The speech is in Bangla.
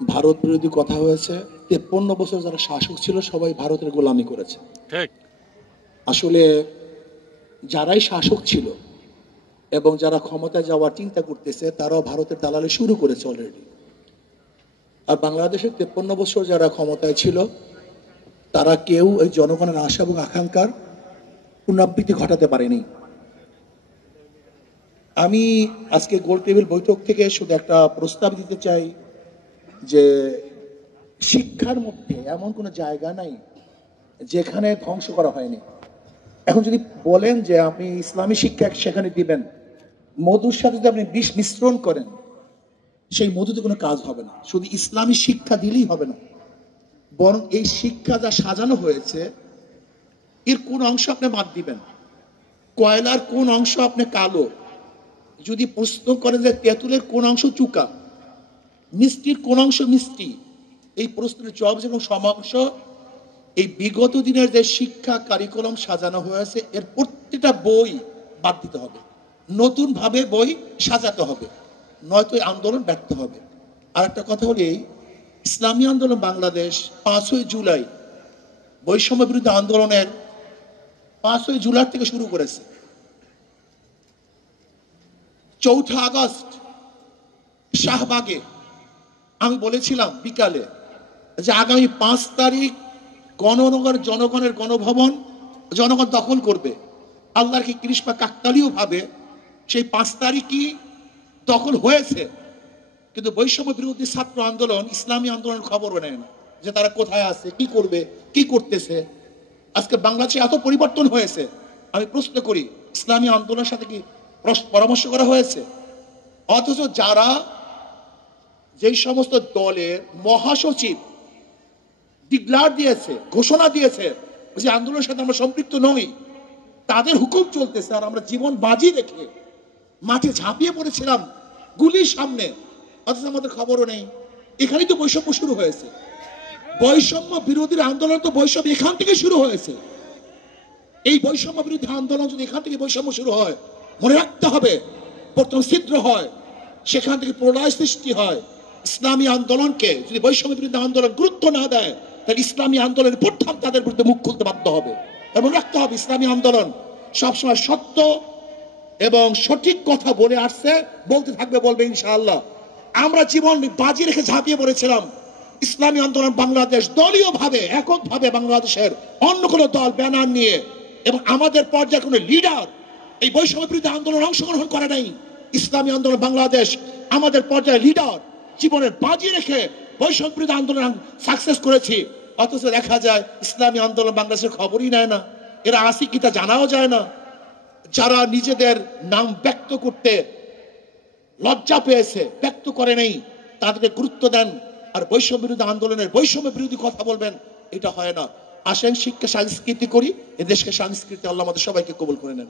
ভারত বিরোধী কথা হয়েছে। 53 বছর যারা শাসক ছিল সবাই ভারতের গোলামি করেছে। ঠিক। আসলে যারাই শাসক ছিল এবং যারা ক্ষমতায় যাওয়ার চিন্তা করতেছে তারাও ভারতের দালালি শুরু করেছে অলরেডি। আর বাংলাদেশের 53 বছর যারা ক্ষমতায় ছিল তারা কেউ এই জনগণের আশা এবং আকাঙ্ক্ষার পুনরাবৃত্তি ঘটাতে পারেনি। আমি আজকে গোল টেবিল বৈঠক থেকে শুধু একটা প্রস্তাব দিতে চাই যে শিক্ষার মধ্যে এমন কোনো জায়গা নাই যেখানে ধ্বংস করা হয়নি। এখন যদি বলেন যে আপনি ইসলামী শিক্ষা সেখানে দিবেন, মধুর সাথে যদি আপনি বিষ মিশ্রণ করেন সেই মধুতে কোনো কাজ হবে না। শুধু ইসলামী শিক্ষা দিলেই হবে না, বরং এই শিক্ষা যা সাজানো হয়েছে এর কোন অংশ আপনি বাদ দিবেন। কয়লার কোন অংশ আপনি কালো, যদি প্রশ্ন করেন যে তেঁতুলের কোন অংশ চুকা, মিষ্টির কোন অংশ মিষ্টি, এই প্রশ্নের জবাব এবং সমাংশ এই বিগত দিনের যে শিক্ষা কারিকুলাম সাজানো হয়েছে এর প্রত্যেকটা বই বাদ দিতে হবে, নতুন ভাবে বই সাজাতে হবে, নয়তো আন্দোলন ব্যর্থ হবে। আর একটা কথা হলে ইসলামী আন্দোলন বাংলাদেশ 5ই জুলাই বৈষম্য বিরোধী আন্দোলনের 5ই জুলাই থেকে শুরু করেছে। 4 আগস্ট শাহবাগে আমি বলেছিলাম বিকালে যে আগামী 5 তারিখ জনগণের গণভবন জনগণ দখল করবে। আল্লাহর কি কৃষ্ণা কাকতালীয় ভাবে সেই 5 তারিখই দখল হয়েছে, কিন্তু বৈষম্য বিরোধী ছাত্র আন্দোলন ইসলামী আন্দোলনের খবরও নেয় না যে তারা কোথায় আছে, কি করবে, কি করতেছে। আজকে বাংলাদেশে এত পরিবর্তন হয়েছে, আমি প্রশ্ন করি ইসলামী আন্দোলনের সাথে কি পরামর্শ করা হয়েছে? অথচ যারা যেই সমস্ত দলের মহাসচিব ডিক্লার দিয়েছে, ঘোষণা দিয়েছে যে আন্দোলনের সাথে আমরা সম্পৃক্ত নই, তাদের হুকুম চলতেছে আর আমরা জীবন বাজি রেখে মাঠে ঝাঁপিয়ে পড়েছিলাম গুলির সামনে, অথচ আমাদের খবরও নেই। এখানেই তো বৈষম্য শুরু হয়েছে। বৈষম্য বিরোধী আন্দোলন তো বৈষম্য এখান থেকে শুরু হয়েছে। এই বৈষম্য বিরোধী আন্দোলন যদি এখান থেকে বৈষম্য শুরু হয়, মনে রাখতে হবে প্রথম ছিদ্র হয়, সেখান থেকে প্রলয় সৃষ্টি হয়। ইসলামী আন্দোলনকে যদি বৈষম্য বিরোধী আন্দোলন গুরুত্ব না দেয় তাহলে ইসলামী আন্দোলনের প্রথম তাদের বিরুদ্ধে মুখ খুলতে বাধ্য হবে। এবং রাখতে হবে ইসলামী আন্দোলন সবসময় সত্য এবং সঠিক কথা বলে আসছে, বলতে থাকবে, বলবে ইনশাআল্লাহ। আমরা জীবন বাজি রেখে ঝাঁপিয়ে পড়েছিলাম। ইসলামী আন্দোলন বাংলাদেশ দলীয় ভাবে এককভাবে বাংলাদেশের অন্য কোনো দল ব্যানার নিয়ে এবং আমাদের পর্যায়ে কোনো লিডার এই বৈষম্য বিরোধী আন্দোলন অংশগ্রহণ করে নাই। ইসলামী আন্দোলন বাংলাদেশ আমাদের পর্যায়ে লিডার জীবনের বাজি রেখে বৈষম্য বিরোধী আন্দোলন সাকসেস করেছি। অথচ দেখা যায় ইসলামী আন্দোলন বাংলাদেশের খবরই নেয় না, এরা আসি কি তা জানাও যায় না। যারা নিজেদের নাম ব্যক্ত করতে লজ্জা পেয়েছে, ব্যক্ত করে নেই, তাদেরকে গুরুত্ব দেন আর বৈষম্য বিরোধী আন্দোলনের বৈষম্য বিরোধী কথা বলবেন, এটা হয় না। আসেন শিক্ষা সংস্কৃতি করি, এদেশকে সংস্কৃতি আল্লাহ আমাদের সবাইকে কবুল করে নেন।